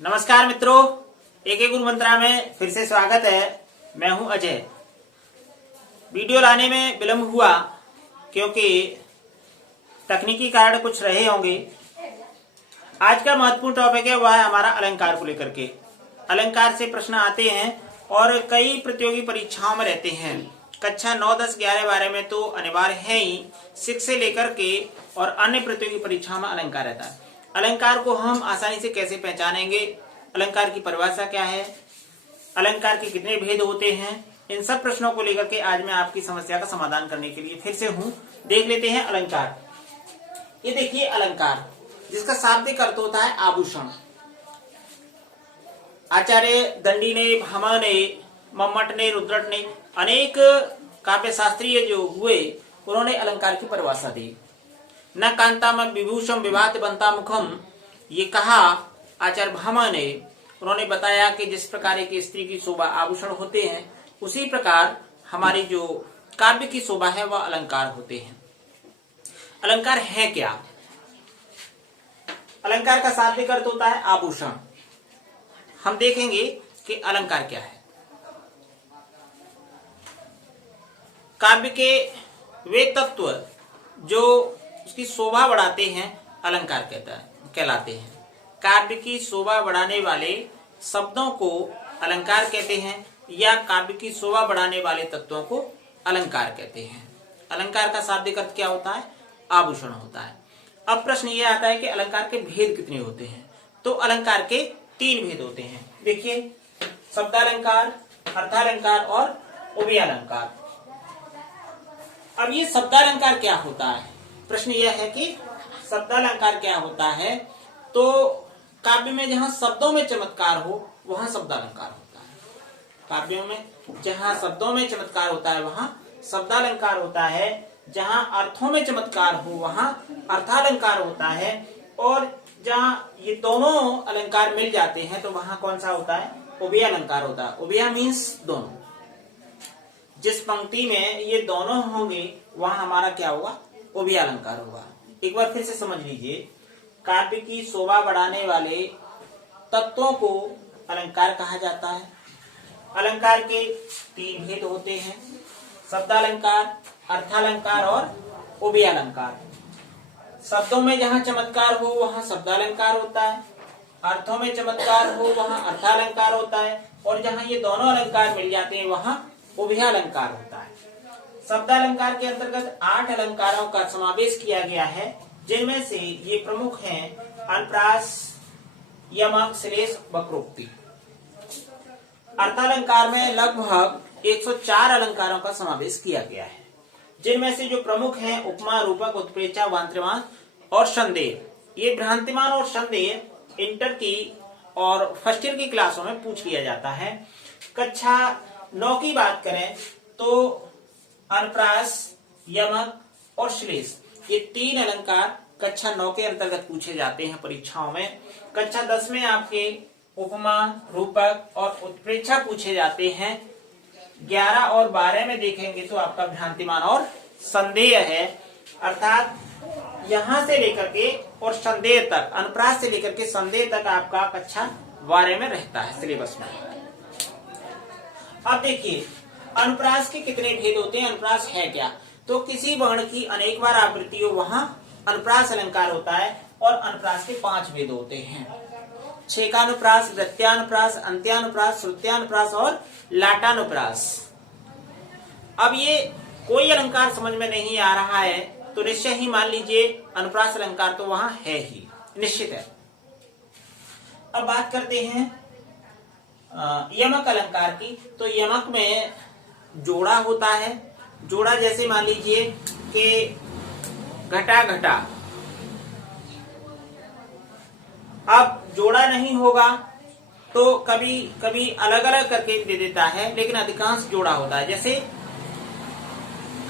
नमस्कार मित्रों, एक गुरु मंत्रा में फिर से स्वागत है। मैं हूं अजय। वीडियो लाने में विलंब हुआ क्योंकि तकनीकी कारण कुछ रहे होंगे। आज का महत्वपूर्ण टॉपिक है वह है हमारा अलंकार को लेकर के। अलंकार से प्रश्न आते हैं और कई प्रतियोगी परीक्षाओं में रहते हैं। कक्षा 9, 10, 11, 12 में तो अनिवार्य है ही, 6 से लेकर के और अन्य प्रतियोगी परीक्षाओं में अलंकार रहता है। अलंकार को हम आसानी से कैसे पहचानेंगे, अलंकार की परिभाषा क्या है, अलंकार के कितने भेद होते हैं, इन सब प्रश्नों को लेकर के आज मैं आपकी समस्या का समाधान करने के लिए फिर से हूं। देख लेते हैं अलंकार। ये देखिए अलंकार, जिसका शाब्दिक अर्थ होता है आभूषण। आचार्य दंडी ने, भामा ने, मम्मट ने, रुद्रट ने, अनेक काव्य शास्त्रीय जो हुए उन्होंने अलंकार की परिभाषा दी। न कांताम विभूषम विभात बंता मुखम, ये कहा आचार्य भामा ने। उन्होंने बताया कि जिस प्रकार एक स्त्री की शोभा आभूषण होते हैं, उसी प्रकार हमारी जो काव्य की शोभा है वह अलंकार होते हैं। अलंकार है क्या? अलंकार का शाब्दिक अर्थ होता है आभूषण। हम देखेंगे कि अलंकार क्या है। काव्य के वे तत्व जो उसकी शोभा बढ़ाते हैं अलंकार कहलाते हैं। काव्य की शोभा बढ़ाने वाले शब्दों को अलंकार कहते हैं या काव्य की शोभा बढ़ाने वाले तत्वों को अलंकार कहते हैं। अलंकार का शाब्दिक अर्थ क्या होता है? आभूषण होता है। अब प्रश्न ये आता है कि अलंकार के भेद कितने होते हैं? तो अलंकार के 3 भेद होते हैं। देखिए, शब्दालंकार, अर्थालंकार और उभयालंकार। अब ये शब्दालंकार क्या होता है? प्रश्न यह है कि शब्दालंकार क्या होता है। तो काव्य में जहां शब्दों में चमत्कार हो वहां शब्दालंकार होता है। काव्यों में जहां शब्दों में चमत्कार होता है वहां शब्दालंकार होता है। जहां अर्थों में चमत्कार हो वहां अर्थालंकार होता है। और जहां ये दोनों अलंकार मिल जाते हैं तो वहां कौन सा होता है? उभयालंकार होता है। उभया मीन्स दोनों। जिस पंक्ति में ये दोनों होंगे वहां हमारा क्या होगा? उभयालंकार होगा। एक बार फिर से समझ लीजिए, काव्य की शोभा बढ़ाने वाले तत्वों को अलंकार कहा जाता है। अलंकार के 3 भेद होते हैं, शब्दालंकार, अर्थालंकार और उभयालंकार। शब्दों में जहां चमत्कार हो वहां शब्दालंकार होता है, अर्थों में चमत्कार हो वहां अर्थालंकार होता है, और जहां ये दोनों अलंकार मिल जाते हैं वहां उभयालंकार होता है। शब्दालंकार के अंतर्गत 8 अलंकारों का समावेश किया गया है, जिनमें से ये प्रमुख हैं अनुप्रास, यमक, श्लेष, वक्रोक्ति। अर्थालंकार में लगभग 104 अलंकारों का समावेश किया गया है, जिनमें से जो प्रमुख हैं उपमा, रूपक, उत्प्रेक्षा, वांत्रिमान और संदेह। ये भ्रांतिमान और संदेह इंटर की और फर्स्ट ईयर की क्लासों में पूछ लिया जाता है। कक्षा 9 की बात करें तो अनुप्रास, यमक और श्लेष, ये 3 अलंकार कक्षा 9 के अंतर्गत पूछे जाते हैं परीक्षाओं में। कक्षा 10 में आपके उपमा, रूपक और उत्प्रेक्षा पूछे जाते हैं। 11 और 12 में देखेंगे तो आपका भ्रांतिमान और संदेह है। अर्थात यहां से लेकर के और संदेह तक, अनुप्रास से लेकर के संदेह तक आपका कक्षा 12 में रहता है सिलेबस में। अब देखिए, अनुप्रास के कितने भेद होते हैं? अनुप्रास है क्या? तो किसी वर्ण की अनेक बार आवृत्ति हो वहां अनुप्रास अलंकार होता है। और अनुप्रास के 5 भेद होते हैं: छेकानुप्रास, वृत्त्यानुप्रास, अंत्यानुप्रास, श्रुत्यानुप्रास और लाटानुप्रास। अब ये कोई अलंकार समझ में नहीं आ रहा है तो निश्चय ही मान लीजिए अनुप्रास अलंकार तो वहां है ही, निश्चित है। अब बात करते हैं यमक अलंकार की। तो यमक में जोड़ा होता है। जोड़ा जैसे मान लीजिए कि घटा घटा। अब जोड़ा नहीं होगा तो कभी कभी अलग अलग करके दे देता है, लेकिन अधिकांश जोड़ा होता है। जैसे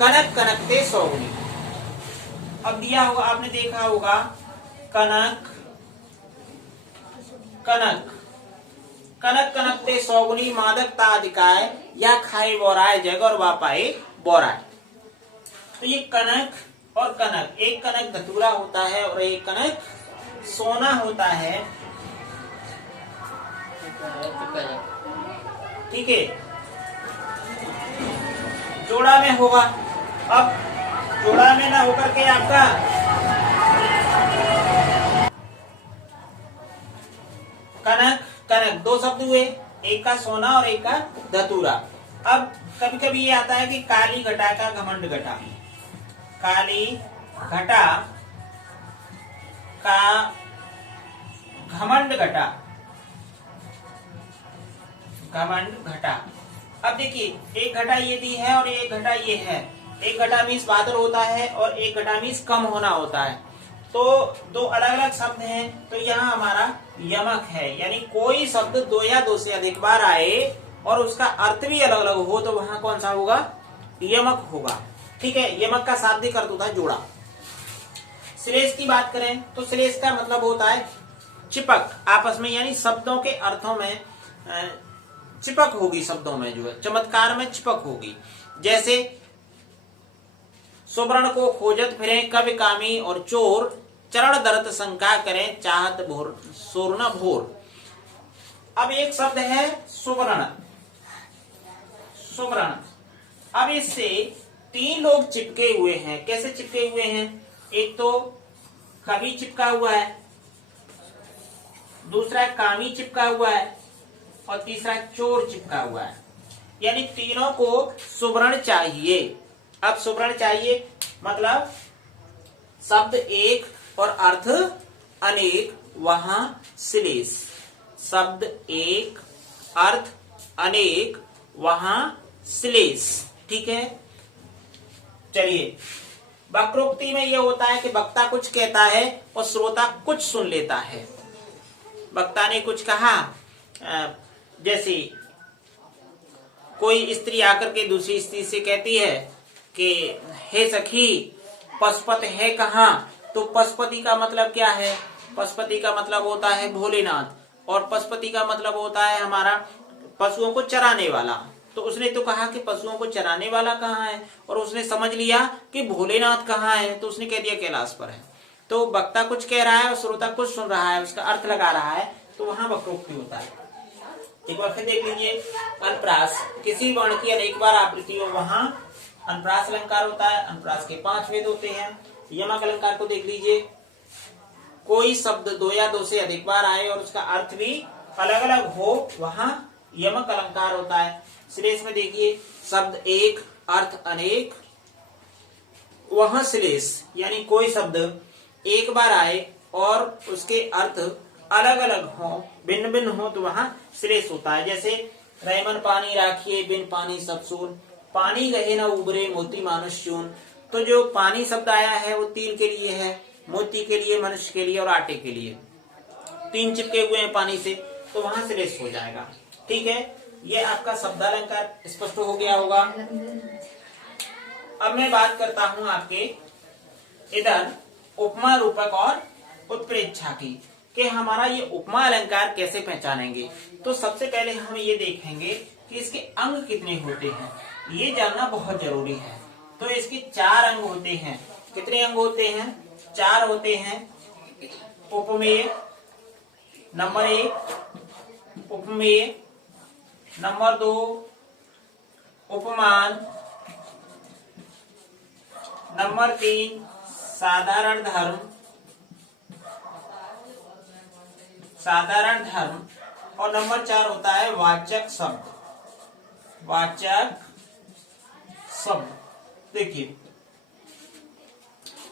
कनक कनकते सौगुनी। अब दिया होगा, आपने देखा होगा, कनक कनक कनक कनकते सौगुनी, मादकता अधिकाय, या खाए बोराय जग और वापाए बोराय। तो ये कनक और कनक, एक कनक धतूरा होता है और एक कनक सोना होता है। ठीक है, जोड़ा में होगा। अब जोड़ा में ना होकर के आपका कनक कनक दो शब्द हुए, एक का सोना और एक का धतूरा। अब कभी कभी ये आता है कि काली घटा का घमंड घटा, काली घटा का घमंड घटा, घमंड घटा। अब देखिए एक घटा ये दी है और एक घटा ये है। एक घटा मीन्स बादल होता है और एक घटा मीन्स कम होना होता है। तो दो अलग अलग शब्द हैं। तो यहाँ हमारा यमक है, यानी कोई शब्द दो या दो से अधिक बार आए और उसका अर्थ भी अलग अलग हो तो वहां कौन सा होगा? यमक होगा। ठीक है, यमक का शाब्दिक अर्थ होता है जोड़ा। श्लेष की बात करें तो श्लेष का मतलब होता है चिपक आपस में, यानी शब्दों के अर्थों में चिपक होगी, शब्दों में जो है चमत्कार में चिपक होगी। जैसे सुवर्ण को खोजत फिरे कवि कामी और चोर, चरण दरत शंका करें चाहत भोर सोरना भोर। अब एक शब्द है सुवर्ण, सुवर्ण। अब इससे तीन लोग चिपके हुए हैं। कैसे चिपके हुए हैं? एक तो कवि चिपका हुआ है, दूसरा कामी चिपका हुआ है और तीसरा चोर चिपका हुआ है। यानी तीनों को सुवर्ण चाहिए। अब सुवर्ण चाहिए मतलब शब्द एक और अर्थ अनेक, वहां श्लेष। शब्द एक अर्थ अनेक, वहां श्लेष। ठीक है, चलिए वक्रोक्ति में यह होता है कि वक्ता कुछ कहता है और श्रोता कुछ सुन लेता है। वक्ता ने कुछ कहा, जैसे कोई स्त्री आकर के दूसरी स्त्री से कहती है कि हे सखी पशुपति है कहाँ? तो पशुपति का मतलब क्या है? पशुपति का मतलब होता है भोलेनाथ, और पशुपति का मतलब होता है हमारा पशुओं को चराने वाला। तो उसने तो कहा कि पशुओं को चराने वाला कहाँ है, और उसने समझ लिया कि भोलेनाथ कहाँ है, तो उसने कह दिया कैलाश पर है। तो वक्ता कुछ कह रहा है और श्रोता कुछ सुन रहा है, उसका अर्थ लगा रहा है, तो वहां वक्रोक्ति होता है। एक बार फिर देख लीजिए, अनुप्रास किसी वर्ण की अनेक बार आवृत्ति हो वहां अनुप्रास अलंकार होता है। अनुप्रास के 5 भेद होते हैं। यमक अलंकार को देख लीजिए, कोई शब्द दो या दो से अधिक बार आए और उसका अर्थ भी अलग अलग हो वहां यमक अलंकार होता है। श्लेष में देखिए, शब्द एक अर्थ अनेक, वहां श्लेष, यानी कोई शब्द एक बार आए और उसके अर्थ अलग अलग हो, भिन्न भिन्न हो, तो वहां श्लेष होता है। जैसे रैमन पानी राखिए बिन पानी सब सून, पानी गहे न उबरे मोती मानुष चून। तो जो पानी शब्द आया है वो तीन के लिए है, मोती के लिए, मनुष्य के लिए और आटे के लिए। तीन चिपके हुए हैं पानी से, तो वहां श्लेष हो जाएगा। ठीक है, ये आपका शब्दालंकार स्पष्ट हो गया होगा। अब मैं बात करता हूं आपके इधर उपमा रूपक और उत्प्रेक्षा की, कि हमारा ये उपमा अलंकार कैसे पहचानेंगे। तो सबसे पहले हम ये देखेंगे कि इसके अंग कितने होते हैं, ये जानना बहुत जरूरी है। तो इसके 4 अंग होते हैं। कितने अंग होते हैं? 4 होते हैं। उपमेय नंबर 1, उपमेय नंबर 2, उपमान नंबर 3, साधारण धर्म, साधारण धर्म, और नंबर 4 होता है वाचक शब्द, वाचक शब्द। देखिए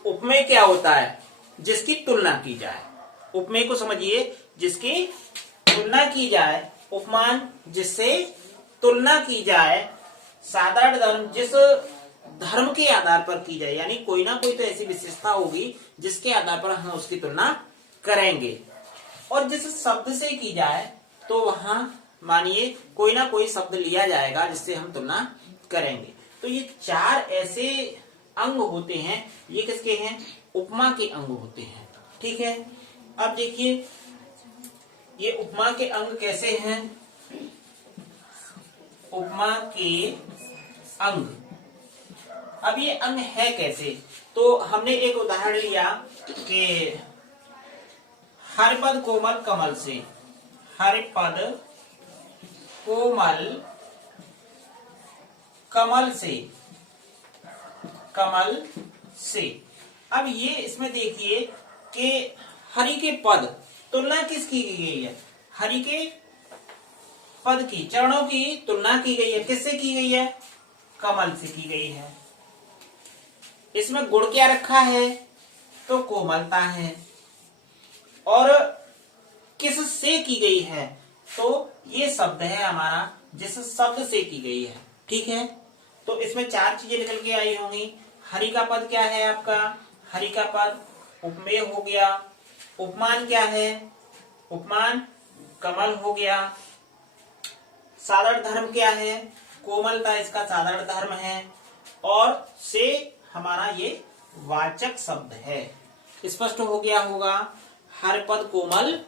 उपमेय क्या होता है? जिसकी तुलना की जाए। उपमेय को समझिए, जिसकी तुलना की जाए। उपमान जिससे तुलना की जाए। साधारण धर्म जिस धर्म के आधार पर की जाए, यानी कोई ना कोई तो ऐसी विशेषता होगी जिसके आधार पर हम उसकी तुलना करेंगे। और जिस शब्द से की जाए तो वहां मानिए कोई ना कोई शब्द लिया जाएगा जिससे हम तुलना करेंगे। तो ये 4 ऐसे अंग होते हैं। ये किसके हैं? उपमा के अंग होते हैं। ठीक है, अब देखिए ये उपमा के अंग कैसे हैं। उपमा के अंग, अब ये अंग है कैसे? तो हमने एक उदाहरण लिया कि हरिपद कोमल कमल से, हरिपद कोमल कमल से, कमल से। अब ये इसमें देखिए कि हरि के पद तुलना किसकी की गई है, हरि के पद की, चरणों की तुलना की गई है, किससे की गई है, कमल से की गई है। इसमें गुण क्या रखा है, तो कोमलता है। और किस से की गई है, तो ये शब्द है हमारा जिस शब्द से की गई है। ठीक है, तो इसमें चार चीजें निकल के आई होंगी। हरि का पद क्या है आपका, हरि का पद उपमेय हो गया। उपमान क्या है, उपमान कमल हो गया। साधारण धर्म क्या है, कोमलता इसका साधारण धर्म है। और से हमारा ये वाचक शब्द है। स्पष्ट हो गया होगा। हर पद कोमल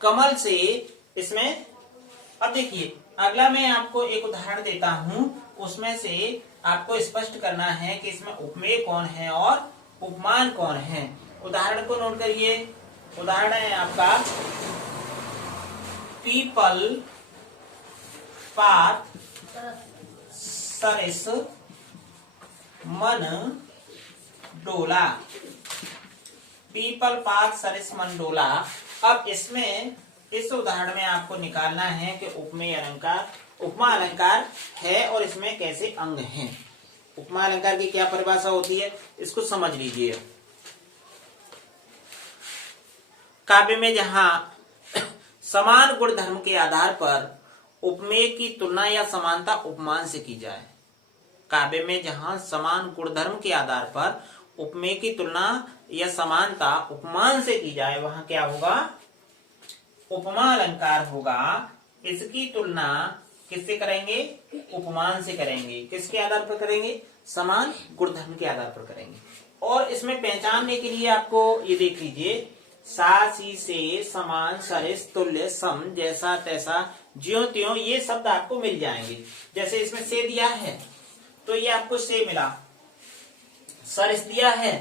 कमल से, इसमें अब देखिए अगला मैं आपको एक उदाहरण देता हूं, उसमें से आपको स्पष्ट करना है कि इसमें उपमेय कौन है और उपमान कौन है। उदाहरण को नोट करिए। उदाहरण है आपका पीपल पात सरिस मन डोला। पीपल पात सरिस मन डोला। अब इसमें इस उदाहरण में आपको निकालना है कि उपमेय अलंकार, उपमा अलंकार है और इसमें कैसे अंग हैं। उपमा अलंकार की क्या परिभाषा होती है, इसको समझ लीजिए। काव्य में जहां समान गुण धर्म के आधार पर उपमेय की तुलना या समानता उपमान से की जाए, काव्य में जहां समान गुण धर्म के आधार पर उपमेय की तुलना या समानता उपमान से की जाए, वहां क्या होगा, उपमा अलंकार होगा। इसकी तुलना किससे करेंगे, उपमान से करेंगे। किसके आधार पर करेंगे, समान गुण धर्म के आधार पर करेंगे। और इसमें पहचानने के लिए आपको ये देख लीजिए, सा सी से समान सरिस तुल्य सम जैसा तैसा ज्यों त्यों, ये शब्द आपको मिल जाएंगे। जैसे इसमें से दिया है तो ये आपको से मिला, सरिस दिया है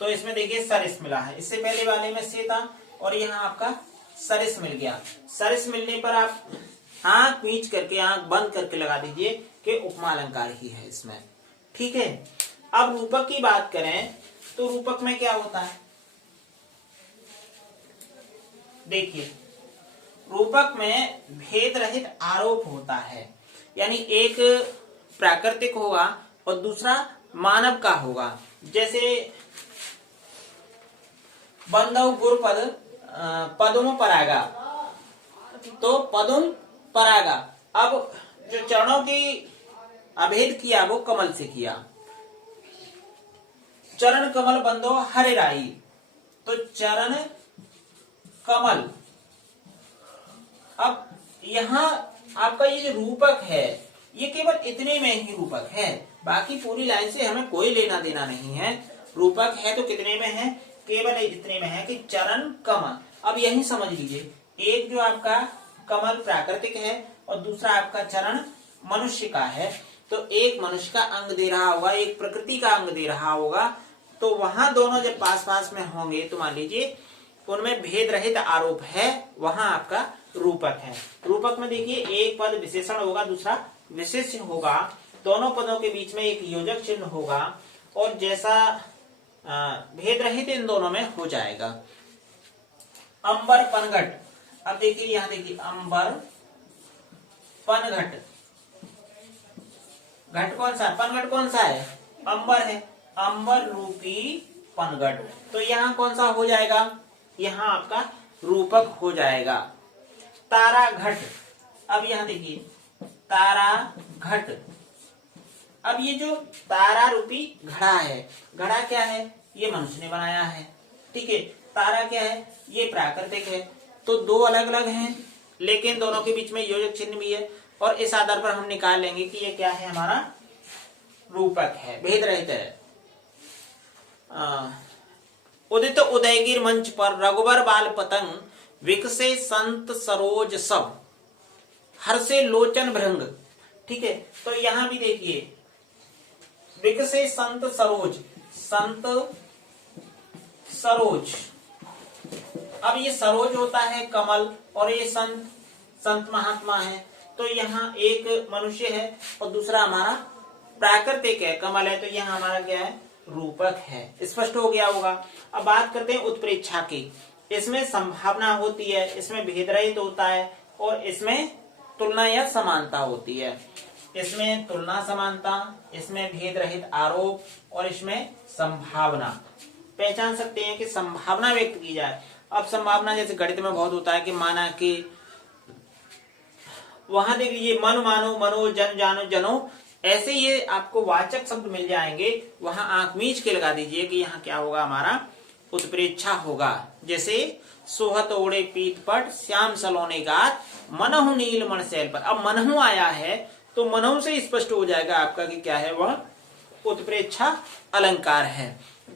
तो इसमें देखिए सरिस मिला है। इससे पहले वाले में से था और यहाँ आपका सरिस मिल गया। सरिस मिलने पर आप आंख मीच करके, आंख बंद करके लगा दीजिए कि उपमा अलंकार ही है इसमें। ठीक है, अब रूपक की बात करें तो रूपक में क्या होता है, देखिए रूपक में भेद रहित आरोप होता है। यानी एक प्राकृतिक होगा और दूसरा मानव का होगा। जैसे बंधव गुरुपद पदुम परागा, तो पदुम परागा। अब जो चरणों की अभेद किया वो कमल से किया। चरण कमल बंधो हरे राई, तो चरण कमल। अब यहाँ आपका ये जो रूपक है ये केवल इतने में ही रूपक है, बाकी पूरी लाइन से हमें कोई लेना देना नहीं है। रूपक है तो कितने में है, केवल इतने में है कि चरण कमल। अब यही समझ लीजिए, एक जो आपका कमल प्राकृतिक है और दूसरा आपका चरण मनुष्य का है, तो एक मनुष्य का अंग दे रहा होगा, एक प्रकृति का अंग दे रहा होगा। तो वहां दोनों जब पास पास में होंगे तो मान लीजिए उनमें भेद रहित आरोप है, वहां आपका रूपक है। रूपक में देखिए एक पद विशेषण होगा, दूसरा विशेष्य होगा। दोनों पदों के बीच में एक योजक चिन्ह होगा और जैसा भेद रहित इन दोनों में हो जाएगा। अंबर पनघट। अब देखिए यहाँ देखिए अंबर पनघट, घट कौन सा, पनघट कौन सा है, अंबर है। अंबर रूपी पनघट, तो यहाँ कौन सा हो जाएगा, यहाँ आपका रूपक हो जाएगा। तारा घट। अब यहाँ देखिए तारा घट। अब ये जो तारा रूपी घड़ा है, घड़ा क्या है, ये मनुष्य ने बनाया है। ठीक है, तारा क्या है, ये प्राकृतिक है। तो दो अलग अलग हैं लेकिन दोनों के बीच में योजक चिन्ह भी है और इस आधार पर हम निकाल लेंगे कि ये क्या है, हमारा रूपक है, भेद रहित है। उदित उदयगिर मंच पर रघुबर बाल पतंग, विकसे संत सरोज सब, हर्षे लोचन भृंग। ठीक है, तो यहां भी देखिए विकसे संत सरोज, संत सरोज। अब ये सरोज होता है कमल और ये संत, संत महात्मा है। तो यहाँ एक मनुष्य है और दूसरा हमारा प्राकृतिक है, कमल है, तो यहाँ हमारा क्या है, रूपक है। स्पष्ट हो गया होगा। अब बात करते हैं उत्प्रेक्षा की। इसमें संभावना होती है, इसमें भेद रहित होता है और इसमें तुलना या समानता होती है। इसमें तुलना समानता, इसमें भेद रहित आरोप और इसमें संभावना। पहचान सकते हैं कि संभावना व्यक्त की जाए। अब संभावना जैसे गणित में बहुत होता है कि माना कि वहां देख लीजिए मन मानो मनो जन जानो जनो, ऐसे ये आपको वाचक शब्द मिल जाएंगे, वहां आंख मीच के लगा दीजिए कि यहाँ क्या होगा, हमारा उत्प्रेक्षा होगा। जैसे सोहत ओढ़े पीत पट श्याम सलोने गात मनहु नील मन सैल पर। अब मनहु आया है तो मनहु से स्पष्ट हो जाएगा आपका कि क्या है, वह उत्प्रेक्षा अलंकार है।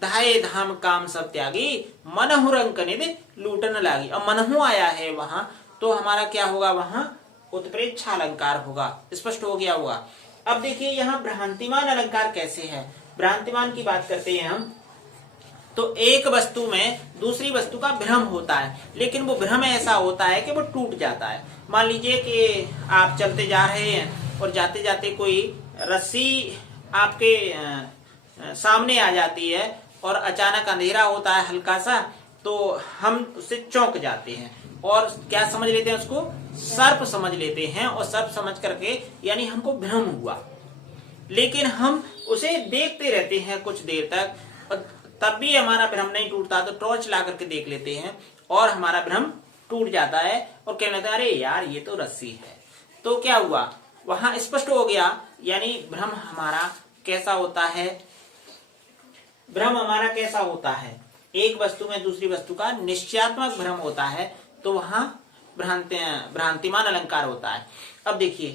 धाये धाम काम सब त्यागी मनहु रंग निधि लूटन लागी। अब मनहु आया है वहां तो हमारा क्या होगा, वहां उत्प्रेक्षा अलंकार होगा। स्पष्ट हो गया होगा। अब देखिए यहाँ भ्रांतिमान अलंकार कैसे है। भ्रांतिमान की बात करते हैं हम, तो एक वस्तु में दूसरी वस्तु का भ्रम होता है, लेकिन वो भ्रम ऐसा होता है कि वो टूट जाता है। मान लीजिए कि आप चलते जा रहे हैं और जाते जाते कोई रस्सी आपके सामने आ जाती है और अचानक अंधेरा होता है हल्का सा, तो हम उससे चौंक जाते हैं और क्या समझ लेते हैं, उसको सर्प समझ लेते हैं। और सर्प समझ करके यानी हमको भ्रम हुआ, लेकिन हम उसे देखते रहते हैं कुछ देर तक, तब भी हमारा भ्रम नहीं टूटता। तो टॉर्च ला करके देख लेते हैं और हमारा भ्रम टूट जाता है और कहने लगता है अरे यार ये तो रस्सी है। तो क्या हुआ, वहां स्पष्ट हो गया, यानी भ्रम हमारा कैसा होता है, भ्रम हमारा कैसा होता है, एक वस्तु में दूसरी वस्तु का निश्चयात्मक भ्रम होता है, तो वहां भ्रांतिमान अलंकार होता है। अब देखिए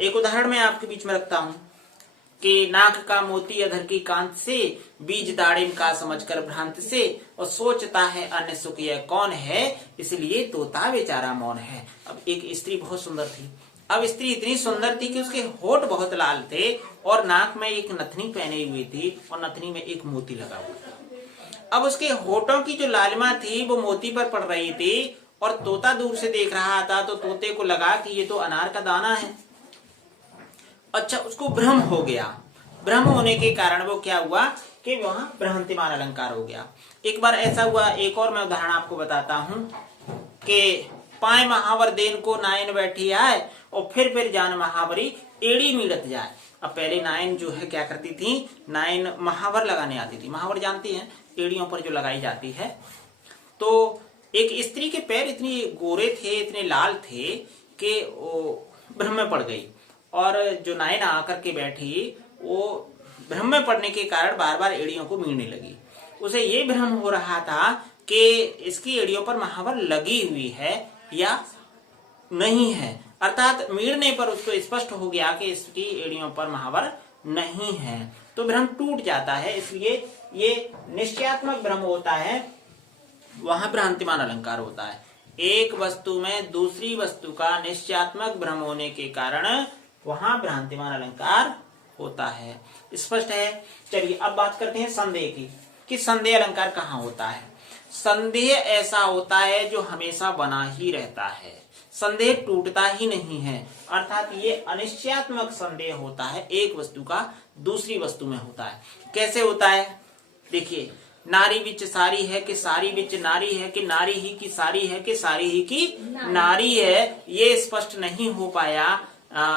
एक उदाहरण मैं आपके बीच में रखता हूं कि नाक का मोती अधर की कांत से, बीज दाड़िम का समझकर भ्रांत से, और सोचता है अन्य सुख यह कौन है, इसलिए तोता बेचारा मौन है। अब एक स्त्री बहुत सुंदर थी। अब स्त्री इतनी सुंदर थी कि उसके होठ बहुत लाल थे और नाक में एक नथनी पहनी हुई थी और नथनी में एक मोती लगा हुआ था। अब उसके होठों की जो लालिमा थी वो मोती पर पड़ रही थी और तोता दूर से देख रहा था, तो तोते को लगा कि ये तो अनार का दाना है। अच्छा, उसको भ्रम हो गया। भ्रम होने के कारण वो क्या हुआ कि वहां भ्रांतिमान अलंकार हो गया। एक बार ऐसा हुआ, एक और मैं उदाहरण आपको बताता हूं कि पाए महावर देन को नायन बैठी आए और फिर जान महावरी एड़ी मीड़त जाए। अब पहले नायन जो है क्या करती थी, नायन महावर लगाने आती थी। महावर जानती हैं, एड़ियों पर जो लगाई जाती है। तो एक स्त्री के पैर इतने गोरे थे, इतने लाल थे कि वो भ्रम में पड़ गई और जो नायन आकर के बैठी वो भ्रम में पड़ने के कारण बार बार एड़ियों को मीड़ने लगी। उसे ये भ्रम हो रहा था कि इसकी एड़ियों पर महावर लगी हुई है या नहीं है, अर्थात मीड़ने पर उसको स्पष्ट हो गया कि इसकी एड़ियों पर महावर नहीं है, तो भ्रम टूट जाता है। इसलिए ये निश्चयात्मक भ्रम होता है, वहां भ्रांतिमान अलंकार होता है। एक वस्तु में दूसरी वस्तु का निश्चयात्मक भ्रम होने के कारण वहां भ्रांतिमान अलंकार होता है। स्पष्ट है। चलिए अब बात करते हैं संदेह की, कि संदेह अलंकार कहाँ होता है। संदेह ऐसा होता है जो हमेशा बना ही रहता है, संदेह टूटता ही नहीं है, अर्थात ये अनिश्चयात्मक संदेह होता है, एक वस्तु का दूसरी वस्तु में होता है। कैसे होता है, देखिए, नारी बिच सारी है कि सारी बिच नारी है कि नारी ही की सारी है कि सारी ही की नारी है, ये स्पष्ट नहीं हो पाया।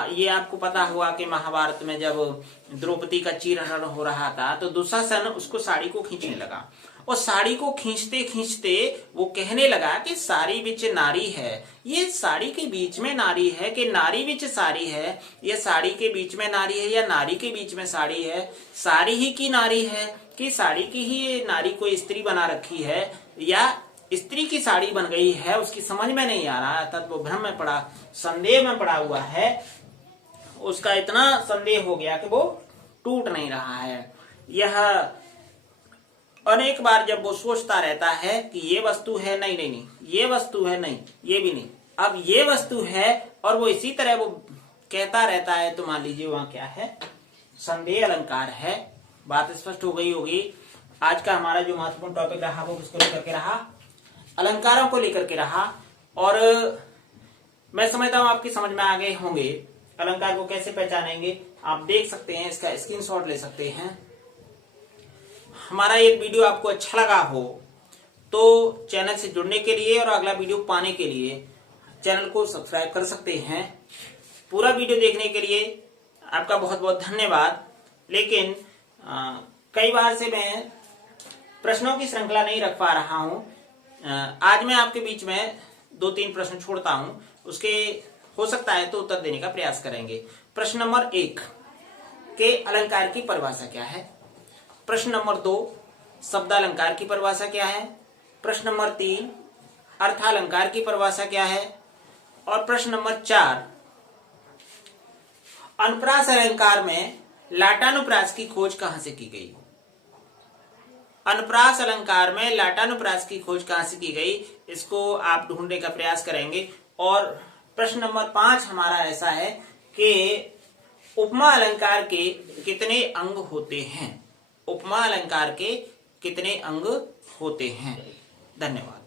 ये आपको पता हुआ कि महाभारत में जब द्रौपदी का चीरहरण हो रहा था तो दुशासन उसको साड़ी को खींचने लगा और साड़ी को खींचते खींचते वो कहने लगा कि साड़ी बिच नारी है, ये साड़ी के बीच में नारी है कि नारी बिच साड़ी है, ये साड़ी के बीच में नारी है या नारी के बीच में साड़ी है, साड़ी ही की नारी है कि साड़ी की ही नारी को स्त्री बना रखी है या स्त्री की साड़ी बन गई है, उसकी समझ में नहीं आ रहा, अर्थात वो भ्रम में पड़ा, संदेह में पड़ा हुआ है। उसका इतना संदेह हो गया कि वो टूट नहीं रहा है। यह अनेक बार जब वो सोचता रहता है कि ये वस्तु है, नहीं नहीं नहीं, ये वस्तु है, नहीं ये भी नहीं, अब ये वस्तु है, और वो इसी तरह वो कहता रहता है, तो मान लीजिए वहां क्या है, संदेह अलंकार है। बात स्पष्ट हो गई होगी। आज का हमारा जो महत्वपूर्ण टॉपिक रहा वो किसको लेकर के रहा, अलंकारों को लेकर के रहा। और मैं समझता हूं आपकी समझ में आ गए होंगे। अलंकार को कैसे पहचानेंगे आप देख सकते हैं, इसका स्क्रीनशॉट ले सकते हैं। हमारा ये वीडियो आपको अच्छा लगा हो तो चैनल से जुड़ने के लिए और अगला वीडियो पाने के लिए चैनल को सब्सक्राइब कर सकते हैं। पूरा वीडियो देखने के लिए आपका बहुत बहुत धन्यवाद। लेकिन कई बार से मैं प्रश्नों की श्रृंखला नहीं रख पा रहा हूं। आज मैं आपके बीच में 2-3 प्रश्न छोड़ता हूं, उसके हो सकता है तो उत्तर देने का प्रयास करेंगे। प्रश्न नंबर 1 के अलंकार की परिभाषा क्या है। प्रश्न नंबर 2 शब्दालंकार की परिभाषा क्या है। प्रश्न नंबर 3 अर्थालंकार की परिभाषा क्या है। और प्रश्न नंबर 4 अनुप्रास अलंकार में लाटानुप्रास की खोज कहां से की गई। अनुप्रास अलंकार में लाटानुप्रास की खोज कहां से की गई, इसको आप ढूंढने का प्रयास करेंगे। और प्रश्न नंबर 5 हमारा ऐसा है कि उपमा अलंकार के कितने अंग होते हैं। उपमा अलंकार के कितने अंग होते हैं। धन्यवाद।